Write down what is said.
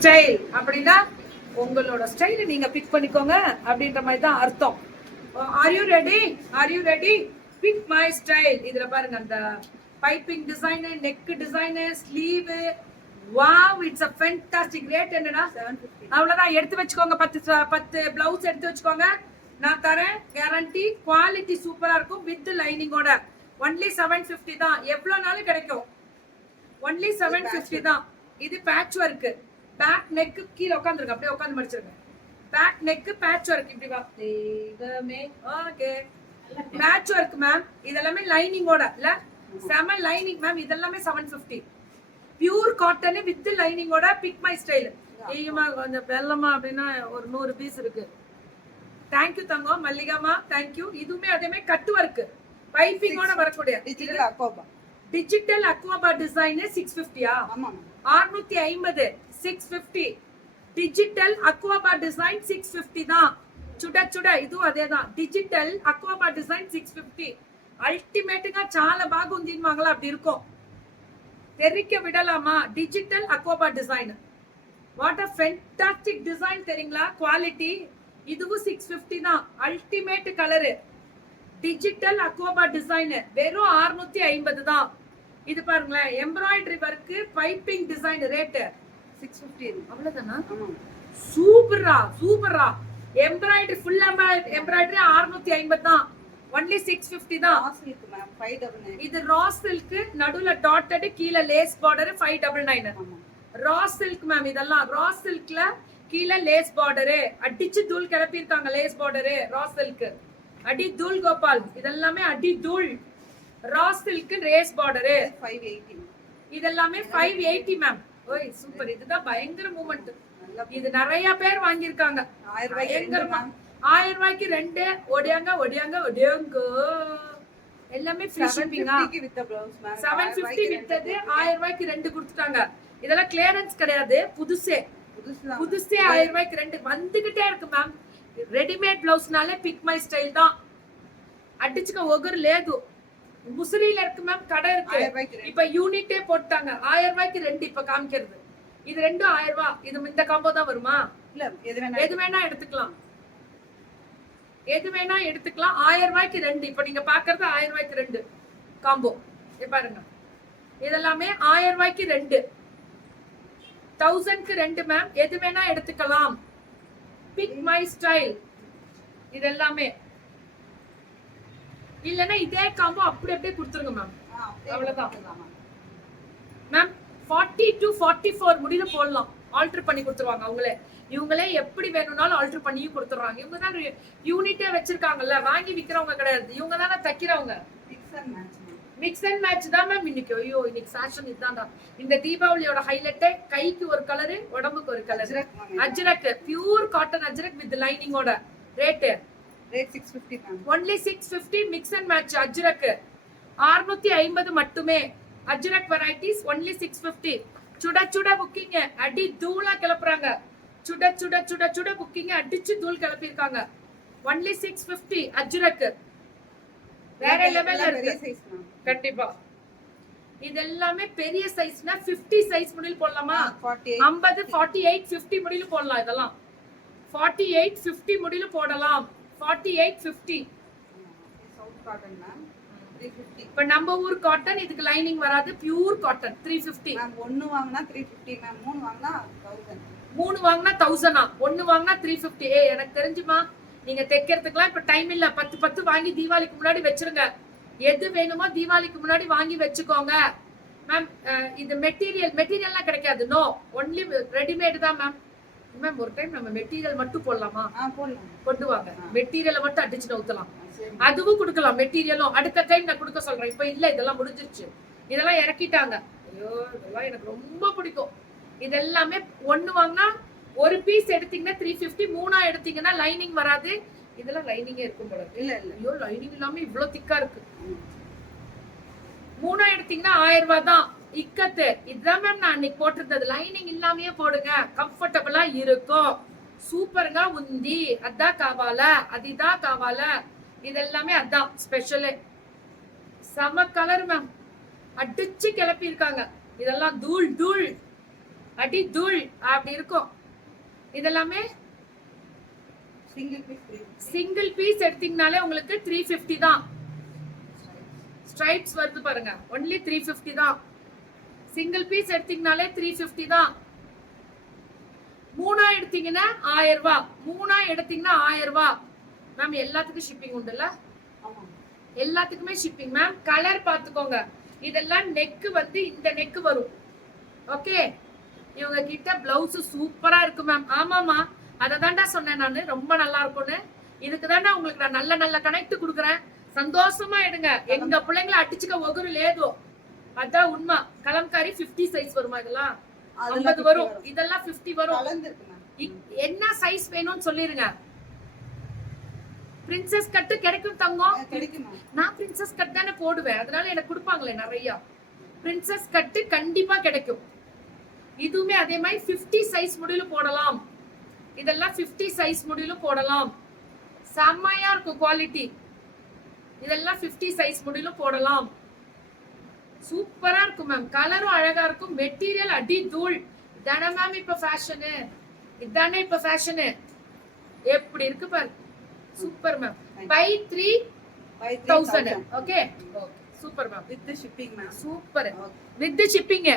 Style அப்படின்னா உங்களோட ஸ்டைல நீங்க பிக் பண்ணிக்கோங்க அப்படின்ற மாதிரி தான் அர்த்தம். Are you ready? Are you ready? Pick my style. இதுல பாருங்க அந்த piping design, neck design, sleeve. Wow, it's a fantastic. Rate என்னடா? 750. அவ்வளவுதான். எடுத்து வச்சுக்கோங்க. 10 பிளவுஸ் எடுத்து வச்சுக்கோங்க. நான் தரேன் கேரண்டி. குவாலிட்டி சூப்பரா இருக்கும் வித் லைனிங்கோட. ஒன்லி 750 தான். எவ்வளவு நாளும் கிடைக்கும். ஒன்லி 750 தான். இது பேட்ச் ஒர்க். பேக் நெக் கீழ உட்கார்ந்துருங்க. அப்படியே உட்கார்ந்து மடிச்சிருங்க. Back neck patch work. இப்படி வா. தெய்வமே. ஓகே. Patch work ma'am. இதெல்லாமே லைனிங்கோட இல்ல? செம லைனிங் மேம். இதெல்லாமே 750. பியூர் காட்டன் வித் லைனிங்கோட பிக் மை ஸ்டைல். ஏய்யமா கொஞ்சம் வெள்ளமா அப்படின்னா ஒரு 100 பீஸ் இருக்கு. தேங்க்யூ தங்கம். மல்லிகாமா தேங்க்யூ. இதுவுமே அதேமே கட் ஒர்க் பைப்பிங்கோட வரக்கூடிய டிஜிட்டல் அக்வாபா டிசைன் 650. ஆமா 650. 650 டிஜிட்டல் அக்வாபா டிசைன் 650 தான். சுட சுட இதுவும் அதேதான். டிஜிட்டல் அக்வாபா டிசைன் 650. அல்டிமேட்டுங்க. చాలా బాగుంది மங்களா. அப்படி இருக்கும். தெரிக்க விடலாமா? டிஜிட்டல் அக்வாபா design. What a fantastic design தெரியுங்களா? குவாலிட்டி. இதுவும் 650 தான். Ultimate colour. டிஜிட்டல் அக்வாபா டிசைன் வெறும் 650 தான். இது பாருங்களேன். Embroidery work piping design rate 650. அவ்வளவுதானா? சூப்பரா சூப்பரா. எம்ப்ராய்டரி ஃபுல் எம்ப்ராய்டரி 650 தான். ஒன்லி 650 தான். இது ரா சில்க். நடுவுல டாட்டட், கீழ lace border 599. Raw silk ma'am. இதெல்லாம் ரா சில்க்ல கீழ லேஸ் பார்டர். அடிச்சு தூள் கிளப்பி இருக்காங்க. Lace border raw silk. அடி தூள் கோபால். இதெல்லாமே அடி தூள். Raw silk lace border 580. இதெல்லாமே 580 மேம். ஓய் சூப்பர். இதுதான் பயங்கர மூவ்மெண்ட். இது நிறைய பேர் வாங்கியிருக்காங்க. 1000 ரூபாய்க்கு 2 ஒடியாங்க ஒடியாங்க ஒடியாங்க. எல்லாமே ஃப்ரீ ஷிப்பிங்கா? 750 வித்தது 1000 ரூபாய்க்கு 2 கொடுத்துட்டாங்க. இதெல்லாம் கிளியரன்ஸ் கிடையாது. புதுசே 1000 ரூபாய்க்கு 2 வந்துகிட்டே இருக்கு மேம். రెడీమేడ్ బ్లౌజ్నాలే పిక్ మై స్టైల్ தான். அடிச்சுக்க ஒகர் லேது. முசிறியில இருக்கு மேம். கடை இருக்கு. இப்ப யூனிட்டே போட்டாங்க. 1000 ரூபாய்க்கு 2 இப்ப காமிக்கிறது. இது ரெண்டும் 1000 ரூபாய். இது இந்த காம்போ தான் வருமா? இல்ல எது வேணா எடுத்துக்கலாம். எது வேணா எடுத்துக்கலாம். 1000 ரூபாய்க்கு 2. இப்ப நீங்க பாக்குறது 1000 ரூபாய்க்கு 2 காம்போ. பாருங்க. இதெல்லாமே 1000 ரூபாய்க்கு 2. 1000க்கு 2 மேம். எது வேணா எடுத்துக்கலாம். Pick my style. இதெல்லாமே இல்லனா இதே காம்போ அப்படி அப்படியே கொடுத்துருங்க மேம். அவ்வளவுதான் மேம். 40 to 44 முடிய போடலாம். ஆல்டர் பண்ணி கொடுத்துருவாங்க அவங்களே. இவங்களே எப்படி வேணும்னாலும் ஆல்டர் பண்ணியும் கொடுத்துருவாங்க. இவங்க தான் யூனிட்டே வச்சிருக்காங்கல்ல. வாங்கி விக்கிறவங்க கிடையாது. இவங்க தானே தைக்கிறவங்க. மிக்ஸ் அண்ட் மேட்ச் தான் மேம் இன்னைக்கு. ஐயோ இன்னைக்கு ஃபேஷன் இதுதான்டா. இந்த தீபாவளியோட ஹைலைட்டே கைக்கு ஒரு கலரு, உடம்புக்கு ஒரு colour. Ajrakh pure cotton Ajrakh with லைனிங்கோட. Rate 650 ma'am. Only 650 mix and match Ajrakh. 650 மட்டுமே. Ajrakh varieties only 650. சுட சுட புக்கிங். அடி தூளா கிளப்புறாங்க. சுட சுட சுட சுட புக்கிங். அடிச்சு தூள் கிளப்பிருக்காங்க. ஒன்லி 650 அஜ்ரக். வேற லெவல்ல இருக்கு. கண்டிப்பா. இதெல்லாமே பெரிய சைஸ்னா 50 சைஸ் முடியல போடலாமா? 50, 48, 50 முடியல போடலாம். இதெல்லாம் 48, 50 முடியல போடலாம். 48, 50. South cotton ma'am 350. இப்ப நம்ம ஊர் காட்டன். இதுக்கு லைனிங் வராது. Pure cotton 350 ma'am. 1 வாங்குனா 350 மேம். 3 வாங்குனா 1000. 3 வாங்குனா 1000. 1 வாங்குனா 350. எனக்கு தெரிஞ்சுமா நீங்க தைக்கிறதுக்குலாம் இப்ப டைம் இல்ல. 10 வாங்கி தீபாவளிக்கு முன்னாடி வச்சிருங்க. எது வேணுமோ தீபாவளிக்கு முன்னாடி வாங்கி வச்சுக்கோங்க மேம். இது மெட்டீரியல்லாம் கிடைக்காது. நோ, ஒன்லி ரெடிமேட் தான் மேம். மேம் ஒரு டைம் நம்ம மெட்டீரியல் மட்டும் போடலாமா? கொண்டு வாங்க. மெட்டீரியலை மட்டும் அடிச்சு ஊத்தலாம். அதுவும் கொடுக்கலாம். மெட்டீரியலும் அடுத்த டைம் நான் கொடுக்க சொல்றேன். இப்ப இல்ல, இதெல்லாம் முடிஞ்சிருச்சு. இதெல்லாம் இறக்கிட்டாங்க. ஐயோ இதெல்லாம் எனக்கு ரொம்ப பிடிக்கும். இதெல்லாமே 1 வாங்கினா ஒரு பீஸ் எடுத்தீங்கன்னா 350. 3 எடுத்தீங்கன்னா லைனிங் வராது. இதெல்லாம் லைனிங்கே இருக்கும் போல. இல்ல ஐயோ லைனிங் இல்லாம இவ்வளவு திக்கா இருக்கு. 3 எடுத்தீங்கன்னா 1000 ரூபாய் தான். இக்கத்து. இதுதான் மேம் நான் அன்னைக்கு போட்டிருந்தது. லைனிங் இல்லாமயே போடுங்க. கம்ஃபர்டபுளா இருக்கும். சூப்பருங்க. உந்தி அதான் காவால, அதுதான் காவால. இதெல்லாமே அதான் ஸ்பெஷல். செம கலர் மேம். அடிச்சு கிளப்பி இருக்காங்க. இதெல்லாம் தூள் தூள். அடி தூள் அப்படி இருக்கும். இதெல்லாமே சிங்கிள் பீஸ் எடுத்தீங்கனாலே உங்களுக்கு 350 தான். ஸ்ட்ரைப்ஸ் வருது பாருங்க, ஒன்லி 350 தான். சிங்கிள் பீஸ் எடுத்தீங்கனாலே 350 தான். மூணா எடுத்தீங்கன்னா 1000 ரூபாய். மூணா எடுத்தீங்கன்னா 1000 ரூபாய். மேம் எல்லாத்துக்கும் ஷிப்பிங் உண்டுல்ல? எல்லாத்துக்குமே ஷிப்பிங் மேம். கலர் பாத்துக்கோங்க. இதெல்லாம் நெக் வந்து இந்த நெக் வரும். ஓகே, இவங்க கிட்ட பிளவுஸ் சூப்பரா இருக்கு மேம். ஆமாமா, அதை தாண்டா சொன்னேன் நானு, ரொம்ப நல்லா இருக்கும்னு. இதுக்கு தாண்டா உங்களுக்கு நான் நல்ல நல்ல கனெக்ட் கொடுக்குறேன். சந்தோஷமா எடுங்க. எங்க பிள்ளைங்களை அடிச்சுக்க ஒகுரு லேதோ, அதான் உண்மை. கலம்காரி 50 சைஸ் வருமா? இதெல்லாம் 50 வரும். இதெல்லாம் 50 வரும். என்ன சைஸ் வேணும்னு சொல்லிருங்க. பிரின்சஸ் கட் கிடைக்கும் தங்கம். நான் பிரின்சஸ் கட் தானே போடுவேன், அதனால எனக்கு கொடுப்பாங்களே நிறைய. பிரின்சஸ் கட் கண்டிப்பா கிடைக்கும். இதுவுமே அதே மாதிரி 50 சைஸ் முடியிலும் போடலாம். இதெல்லாம் 50 சைஸ் முடியிலும் போடலாம். செம்மையா இருக்கும் குவாலிட்டி. இதெல்லாம் 50 சைஸ் முடியிலும் போடலாம். சூப்பரா இருக்கும் மேம். கலரும் அழகா இருக்கும். மெட்டீரியல் அடி தூள். இதானே மேம் இப்ப ஃபேஷனு. இதானே இப்ப ஃபேஷனு. எப்படி இருக்கு பாரு. Super ma'am. Buy 3000. Okay, super ma'am. With shipping ma'am. Super. With shipping.